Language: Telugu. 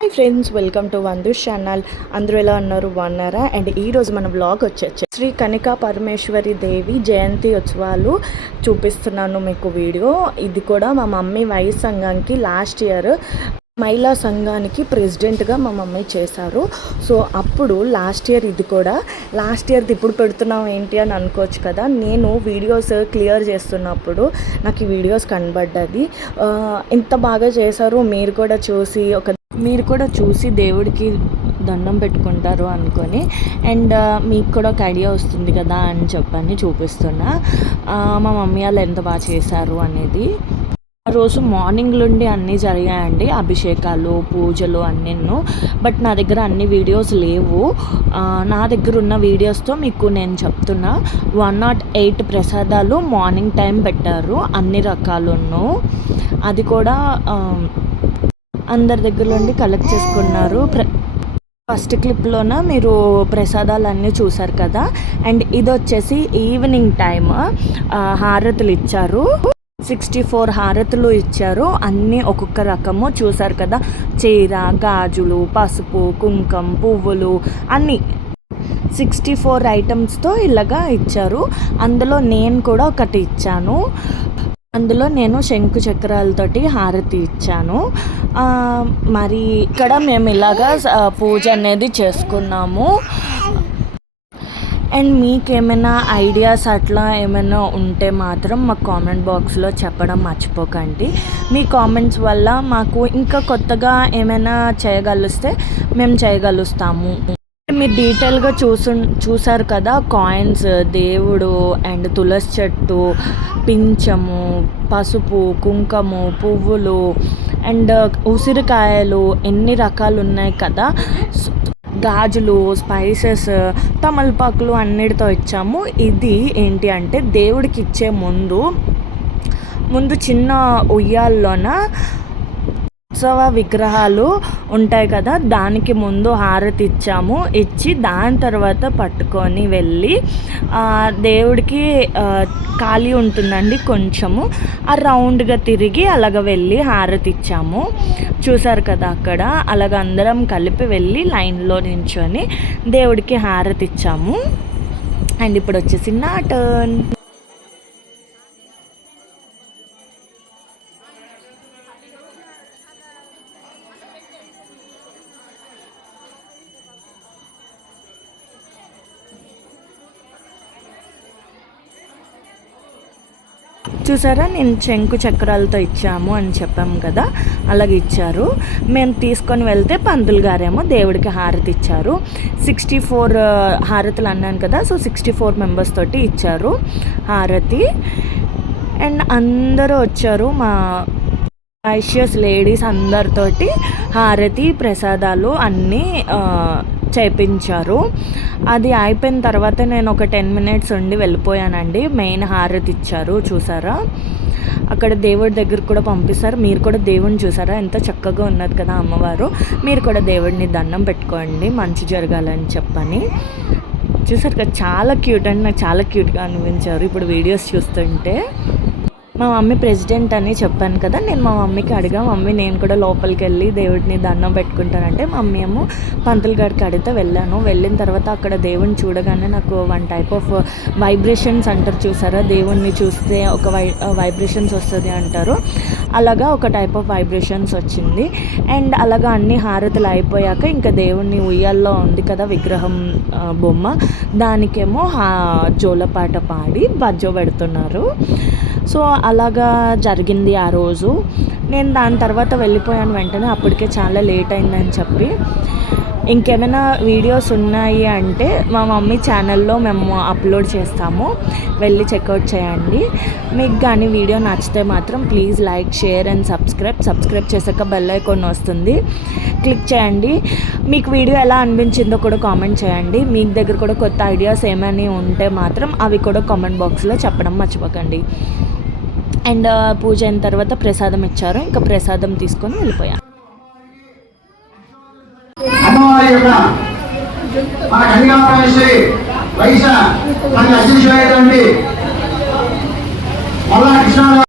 హాయ్ ఫ్రెండ్స్ వెల్కమ్ టు వందూర్ ఛానల్ అందరూ ఎలా ఉన్నారు? బాగున్నారా? అండ్ ఈ రోజు మన బ్లాగ్ వచ్చేసి శ్రీ కనికా పరమేశ్వరి దేవి జయంతి ఉత్సవాలు చూపిస్తున్నాను మీకు వీడియో. ఇది కూడా మా మమ్మీ వయస్ సంఘానికి లాస్ట్ ఇయర్ మహిళా సంఘానికి ప్రెసిడెంట్గా మా మమ్మీ చేశారు. సో అప్పుడు లాస్ట్ ఇయర్ ఇది కూడా లాస్ట్ ఇయర్ది ఇప్పుడు పెడుతున్నాం ఏంటి అని అనుకోవచ్చు కదా. నేను వీడియోస్ క్లియర్ చేస్తున్నప్పుడు నాకు ఈ వీడియోస్ కనబడ్డది ఇంత బాగా చేశారు మీరు కూడా చూసి ఒక మీరు కూడా చూసి దేవుడికి దండం పెట్టుకుంటారు అనుకొని. అండ్ మీకు కూడా ఒక ఐడియా వస్తుంది కదా అని చెప్పని చూపిస్తున్నా. మా మమ్మీ వాళ్ళు ఎంత బాగా చేశారు అనేది. ఆ రోజు మార్నింగ్ నుండి అన్నీ జరిగాయండి. అభిషేకాలు పూజలు అన్నీను. బట్ నా దగ్గర అన్ని వీడియోస్ లేవు. నా దగ్గర ఉన్న వీడియోస్తో మీకు నేను చెప్తున్నా. వన్ నాట్ ఎయిట్ ప్రసాదాలు మార్నింగ్ టైం పెట్టారు. అన్ని రకాలును. అది కూడా అందరి దగ్గర నుండి కలెక్ట్ చేసుకున్నారు. ప్ర ఫస్ట్ క్లిప్లోన మీరు ప్రసాదాలు అన్నీ చూసారు కదా? అండ్ ఇది వచ్చేసి ఈవినింగ్ టైమ్ హారతులు ఇచ్చారు. సిక్స్టీ ఫోర్ హారతులు ఇచ్చారు. అన్నీ ఒక్కొక్క రకము చూసారు కదా? చీర గాజులు పసుపు కుంకం పువ్వులు అన్నీ. సిక్స్టీ ఫోర్ ఐటమ్స్తో ఇలాగా ఇచ్చారు. అందులో నేను కూడా ఒకటి ఇచ్చాను. అందులో నేను శంకు చక్రాలతోటి హారతి ఇచ్చాను. మరి ఇక్కడ మేము ఇలాగా పూజ అనేది చేసుకున్నాము. అండ్ మీకు ఏమైనా ఐడియాస్ అట్లా ఏమైనా ఉంటే మాత్రం మా కామెంట్ బాక్స్లో చెప్పడం మర్చిపోకండి. మీ కామెంట్స్ వల్ల మాకు ఇంకా కొత్తగా ఏమైనా చేయగలిస్తే మేము చేయగలుస్తాము. మీరు డీటెయిల్గా చూసు చూసారు కదా కాయిన్స్ దేవుడు అండ్ తులసి చెట్టు పింఛము పసుపు కుంకము పువ్వులు అండ్ ఉసిరికాయలు ఎన్ని రకాలు ఉన్నాయి కదా. గాజులు స్పైసెస్ తమలపాకులు అన్నిటితో ఇచ్చాము. ఇది ఏంటి అంటే దేవుడికి ఇచ్చే ముందు ముందు చిన్న ఉయ్యాల్లోన ఉత్సవ విగ్రహాలు ఉంటాయి కదా దానికి ముందు హారతి ఇచ్చాము. ఇచ్చి దాని తర్వాత పట్టుకొని వెళ్ళి దేవుడికి ఖాళీ ఉంటుందండి కొంచెము. ఆ రౌండ్గా తిరిగి అలాగ వెళ్ళి హారతి ఇచ్చాము. చూసారు కదా అక్కడ అలాగ అందరం కలిపి వెళ్ళి లైన్లో నించొని దేవుడికి హారతి ఇచ్చాము. అండ్ ఇప్పుడు వచ్చేసి నా టర్న్ చూసారా? నేను చెంకు చక్రాలతో ఇచ్చాము అని చెప్పాము కదా అలాగే ఇచ్చారు. మేము తీసుకొని వెళ్తే పంతులు గారేమో దేవుడికి హారతి ఇచ్చారు. సిక్స్టీ ఫోర్ హారతులు అన్నాను కదా సో సిక్స్టీ ఫోర్ మెంబర్స్ తోటి ఇచ్చారు హారతి. అండ్ అందరూ వచ్చారు మా ఐషియస్ లేడీస్ అందరితోటి హారతి ప్రసాదాలు అన్నీ చేపించారు. అది అయిపోయిన తర్వాత నేను ఒక టెన్ మినిట్స్ ఉండి వెళ్ళిపోయానండి. మెయిన్ హారతి ఇచ్చారు చూసారా? అక్కడ దేవుడి దగ్గర కూడా పంపిస్తారు. మీరు కూడా దేవుడిని చూసారా? ఎంత చక్కగా ఉన్నది కదా అమ్మవారు. మీరు కూడా దేవుడిని దండం పెట్టుకోండి. మంచి జరగాలని చెప్పని. చూసారు కదా చాలా క్యూట్ అండి. నాకు చాలా క్యూట్గా అనిపించారు. ఇప్పుడు వీడియోస్ చూస్తుంటే. మా మమ్మీ ప్రెసిడెంట్ అని చెప్పాను కదా నేను మా మమ్మీకి అడిగా మమ్మీ నేను కూడా లోపలికి వెళ్ళి దేవుడిని దండం పెట్టుకుంటానంటే మమ్మీ ఏమో పంతులు గారికి అడిగితే వెళ్ళాను. వెళ్ళిన తర్వాత అక్కడ దేవుడిని చూడగానే నాకు వన్ టైప్ ఆఫ్ వైబ్రేషన్స్ అంటారు చూసారా? దేవుణ్ణి చూస్తే ఒక వై వైబ్రేషన్స్ వస్తుంది అంటారు. అలాగా ఒక టైప్ ఆఫ్ వైబ్రేషన్స్ వచ్చింది. అండ్ అలాగా అన్ని హారతులు అయిపోయాక ఇంకా దేవుణ్ణి ఉయ్యాల్లో ఉంది కదా విగ్రహం బొమ్మ దానికేమో జోలపాట పాడి బజ్జో పెడుతున్నారు. సో అలాగా జరిగింది ఆ రోజు. నేను దాని తర్వాత వెళ్ళిపోయాను వెంటనే అప్పటికే చాలా లేట్ అయిందని చెప్పి. ఇంకేమైనా వీడియోస్ ఉన్నాయి అంటే మా మమ్మీ ఛానల్లో మేము అప్లోడ్ చేస్తాము. వెళ్ళి చెక్అవుట్ చేయండి. మీకు కానీ వీడియో నచ్చితే మాత్రం please like share and subscribe. Subscribe చేశాక బెల్ ఐకాన్ వస్తుంది. క్లిక్ చేయండి. మీకు వీడియో ఎలా అనిపించిందో కూడా కామెంట్ చేయండి. మీకు దగ్గర కూడా కొత్త ఐడియాస్ ఏమైనా ఉంటే మాత్రం అవి కూడా కామెంట్ బాక్స్లో చెప్పడం మర్చిపోకండి. అండ్ పూజ అయిన తర్వాత ప్రసాదం ఇచ్చారు. ఇంకా ప్రసాదం తీసుకొని వెళ్ళిపోయాను అమ్మవారి యొక్క మన వైశ అధ్యక్షుడైనటువంటి మల్లా కృష్ణ